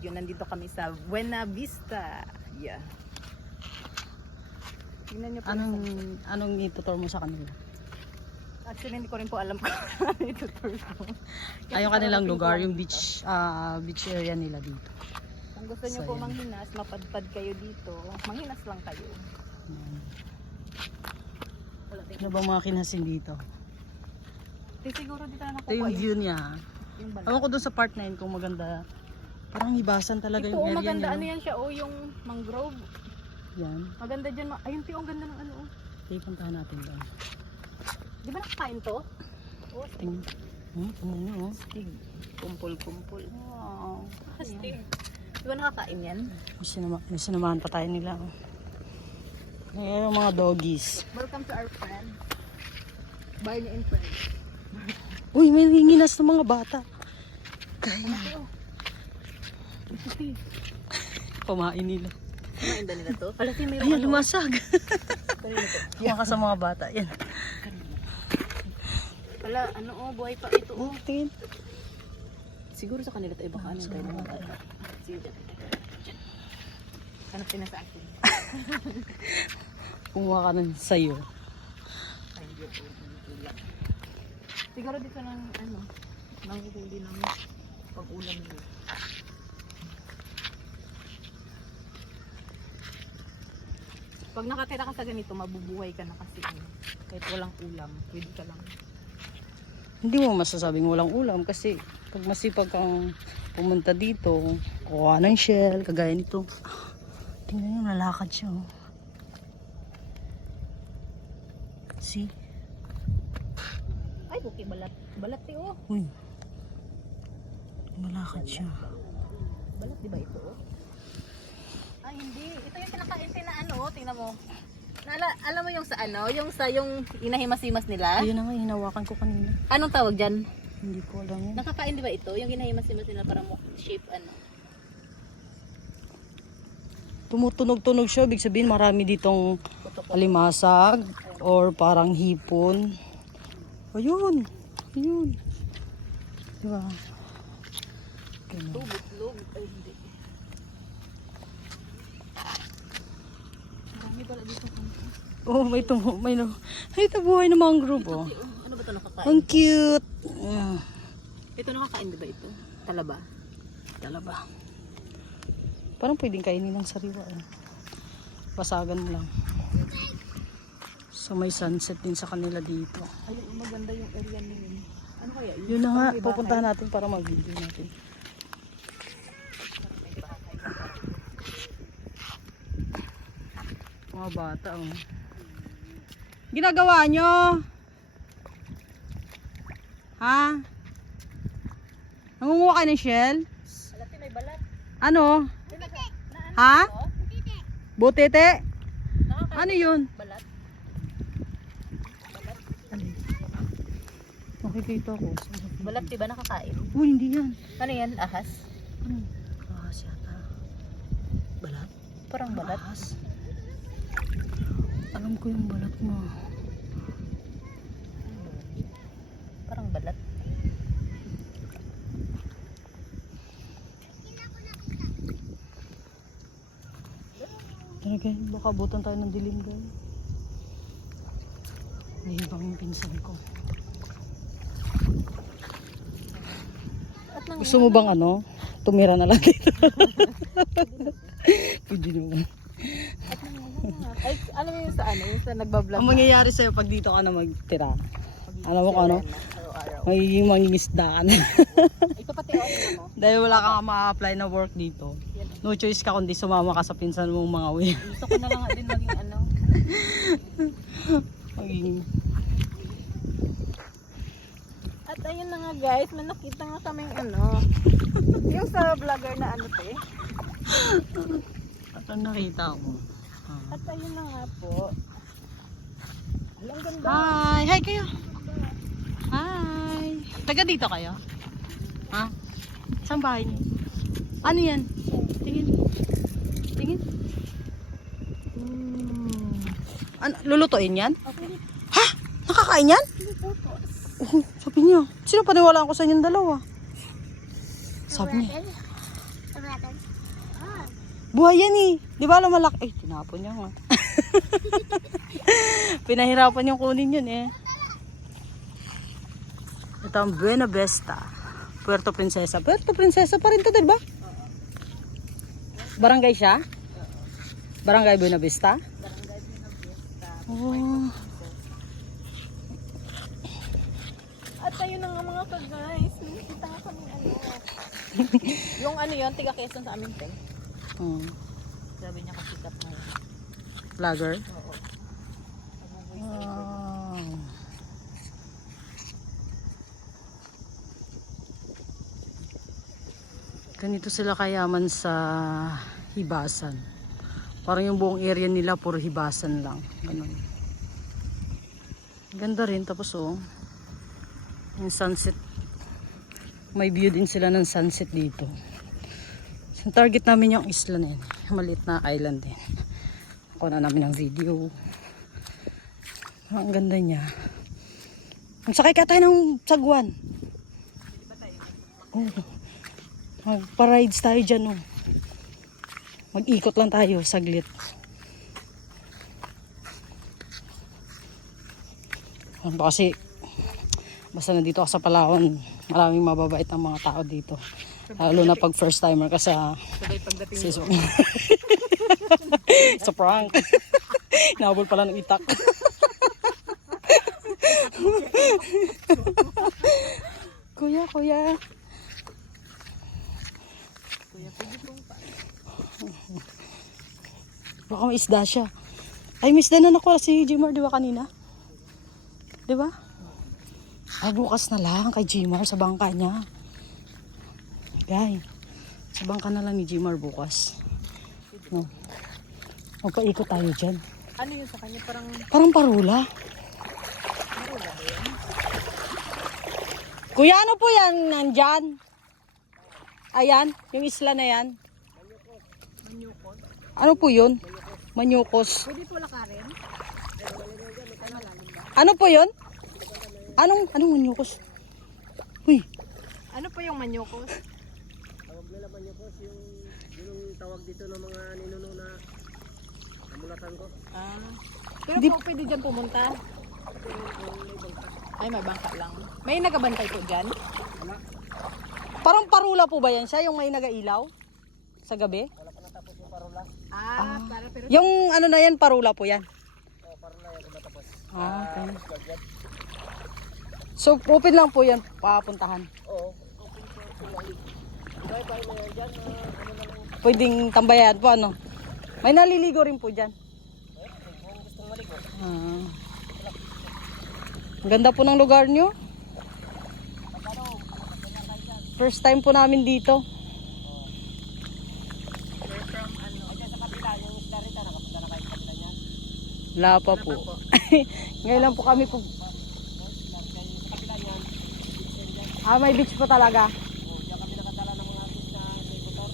Nandito kami sa Buena Vista. Yeah. Tingnan niyo po. Anong itutur mo sa kanila? Actually, hindi ko rin po alam kung ano itutur ko. Ay, yung kanilang lugar, yung beach area nila dito. Kung gusto niyo po manghinas, mapadpad kayo dito. Manghinas lang kayo. Ano bang mga kinasin dito? Siguro dito na Ito nakukuha yung view niya. yung balat. Alam ko doon sa part 9 kung maganda. Parang hibasan talaga Ito, yung area maganda. niya. Ano yan siya? Yung mangrove. Yan. Maganda dyan. Ayun, ang ganda ng ano. Okay, puntahan natin doon. Di ba nakakain to? Oh, Tingnan. Tingnan nyo, oh. kumpul-kumpul. Wow. Astig. Di ba nakakain yan? May sinamahan pa tayo nila. Oh. Ayan yung mga doggies. Welcome to our friend. Barney and friends. Uy, may linginas ng mga bata. Pamain nila. Kumain ba nila to? Palati may Ayan, lumasag. Kanina to. Yan ka sa mga bata. Yan. Wala, buhay pa ito. Oh, tingin. Siguro sa kanila ito, baka anong tayo mga bata. Sige dyan. Hanap na sa akin. Kumuha ka nun sa'yo. Siguro dito ng nanguhuli ng pag-ulam nila. Pag nakatira ka sa ganito, mabubuhay ka na kasi. Kahit walang ulam, pwede ka lang. Hindi mo masasabing walang ulam kasi pag masipag kang pumunta dito, kuha ng shell, kagaya nito. Tingnan nyo, lalakad siya. Oh. See? Ay, buki, balat. Balat eh, oh. Uy. Malakad siya. Balat, di ba ito, oh? Ay, hindi. Ito yung pinakain na tingnan mo. Alam mo yung sa yung inahimas-himas nila? Ayun na nga, hinawakan ko kanina. Anong tawag dyan? Hindi ko alam yun. Nakakain di ba ito? Yung inahimas-himas nila para mo shape Tumutunog-tunog siya, ibig sabihin marami ditong alimasag or parang hipon. Ayun. Ayun. Diba? Lubot. Ay, hindi. Marami pala dito. Oh, may nabuhay na mangrove, oh. Ano ba ito nakakain? Ang cute. Ito nakakain di ba ito? Talaba. Talaba. Parang pwedeng kainin ng sariwa, eh. Pasagan mo lang. So may sunset din sa kanila dito. Ayun, maganda yung area nila. Ano kaya? Yun na nga, pupuntahan natin para mag-video natin. Mga bata, oh. Ginagawa nyo? Ha? Nangunguha kayo ng shell? Alati may balat. Ano? Ha? Butete? Ano yun? Balat. Makikita ko. Balat di ba nakakain? Uy, hindi yan. Ano yan? Ahas? Ano? Ahas yata. Balat? Parang balat. Ahas. Alam ko yung balat mo. Parang balat. Talaga, baka abutan tayo ng dilim doon. Nahibang yung pinsan ko. Gusto mo bang tumira na lang dito? Pwede naman. Ay, alam mo yung sa yung sa nagbablog. Ang mangyayari sa'yo pag dito ka na magtira, alam mo kung ano? Araw-araw. Magiging mangingisda ka na. Ito pati Dahil wala kang ma-apply na work dito. No choice ka kundi sumama ka sa pinsan mong mga uwi. Gusto ko na lang din maging Magiging... At ayun na nga guys, may nakita nga kaming yung sa vlogger na te. At ang nakita mo. At ayun na nga po. Alang ganda. Hi! Hi kayo! Hi! Taga dito kayo? Ha? Saan bahay niyo? Ano yan? Tingin. Tingin. Lulutuin yan? Okay. Ha? Nakakain yan? Sabi niyo. Sino paniwalaan ko sa inyong dalawa? Sabi niya. Buhay yan eh. Di ba lumalak? Eh, tinapon niya nga. Pinahirapan yung kunin yun eh. Ito ang Buena Vista. Puerto Princesa. Puerto Princesa pa rin to, di ba? Barangay siya? Barangay Buena Vista? Barangay Pinagesta. Oh. At tayo na nga mga ka-guys. May kita nga kami ano. Yung ano yun, tiga Quezon sa aming teng. Hmm. Sabi niya kasikat na yun. Vlogger? Oo. Wow. Ganito sila kayaman sa hibasan. Parang yung buong area nila puro hibasan lang. Ganun. Ganda rin. Tapos oh, yung sunset. May view din sila ng sunset dito. Yung target namin yung isla na yun. Yung maliit na island din. Ako na namin ng video. Ang ganda niya. Magsakay ka tayo ng sagwan. Oh. Magpa-rides tayo dyan. Oh. Mag-ikot lang tayo saglit. Kasi basta nandito ako sa Palawan, maraming mababait ang mga tao dito. Lalo na pag first timer kasi Sabay pagdating season. Sa prank. Nahabol pala ng itak. Kuya. Kuya, pwede pong pa. Baka may isda siya. Ay, may isda na nakuha si Jimar, di ba kanina? Di ba? Ay, bukas na lang kay Jimar sa bangka niya. Guys, sa bangka na lang ni Jimar bukas. No. Magpaikot tayo dyan. Ano yun sa kanya? Parang Parang parula. marula ba yun? Kuya, ano po yan nandyan? Ayan, yung isla na yan. Manyukon. Ano po yun? Manyukos. Pwede po lakarin? Ay, malalim ba? Ano po yun? Anong manyukos? Uy, Ano po yung manyukos? Tawag nila manyukos yung tawag dito ng mga ninuno na namulatan ko. Ah. Pero Di- po pwede dyan pumunta? Ay, may bangka lang. May nagabantay po dyan? parang parula po ba yan siya? Yung may nagailaw? Sa gabi? Wala pa natapos yung parola. Para pero Yung ano na yan, parula po yan. O parola yung natapos. Okay. Gagad. So, open lang po yan, papuntahan. Oo. Bye-bye na yan dyan. Ano na lang. Pwedeng tambayan po, ano? May naliligo rin po dyan. Kung gustong maligo. Ah. Ang ganda po ng lugar nyo. First time po namin dito. we're from ano? Ayan sa kabila, yung isla rita, nakapunta na kayo sa kabila niyan. Wala pa po. Ngayon lang po kami po. Sa kabila niyan, Ah, may beach po talaga. o diyan kami nakadala ng mga fish na sa ikutor.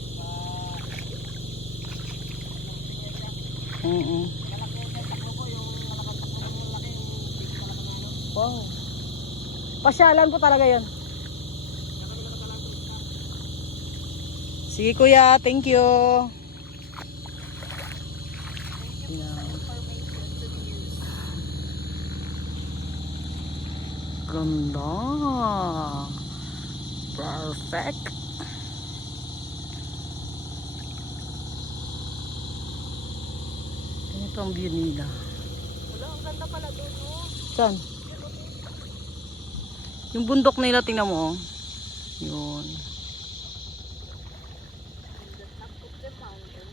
Malaki yung takbo po, yung malakang takbo ng malaki, yung big talaga na ano. Wow. Pasyalan po talaga yon. Sige kuya, thank you. Ganda. Perfect. Ito ang view nila. Wala, ang ganda pala doon, oh. Saan? Yung bundok nila, tingnan mo. Oh. Yun. The top of the mountain.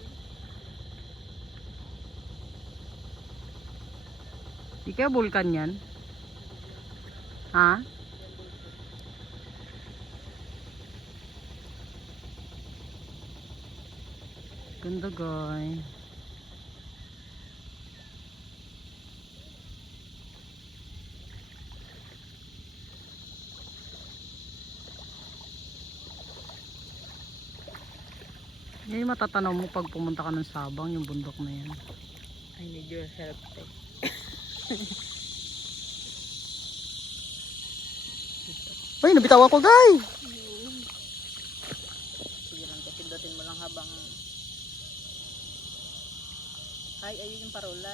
Di kaya vulkan yan? Ha? Ganda guys. Yan yung matatanaw mo pag pumunta ka ng Sabang, yung bundok na yan. I need your help, eh. Ay, nabitawan ko guys! Sige lang, pindutin mo lang habang Ay, ayun yung parola.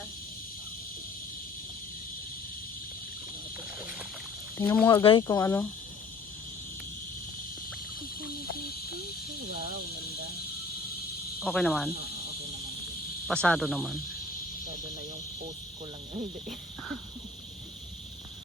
Tingnan mo nga guys kung ano. Wow, ganda. Okay naman. Okay naman. Pasado naman. Masyado na yung post ko lang. Hindi.